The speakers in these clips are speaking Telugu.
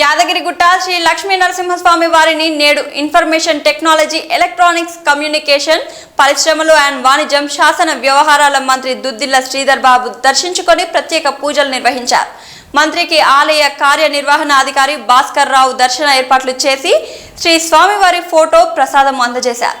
యాదగిరిగుట్ట శ్రీ లక్ష్మీ నరసింహస్వామి వారిని నేడు ఇన్ఫర్మేషన్ టెక్నాలజీ ఎలక్ట్రానిక్స్ కమ్యూనికేషన్ పరిశ్రమలు అండ్ వాణిజ్యం శాసన వ్యవహారాల మంత్రి దుద్దిల్ల శ్రీధర్ బాబు దర్శించుకొని ప్రత్యేక పూజలు నిర్వహించారు. మంత్రికి ఆలయ కార్యనిర్వహణాధికారి భాస్కర్ రావు దర్శన ఏర్పాట్లు చేసి శ్రీ స్వామివారి ఫోటో ప్రసాదం అందజేశారు.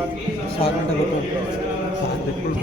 सात मिनट सात बिल्कुल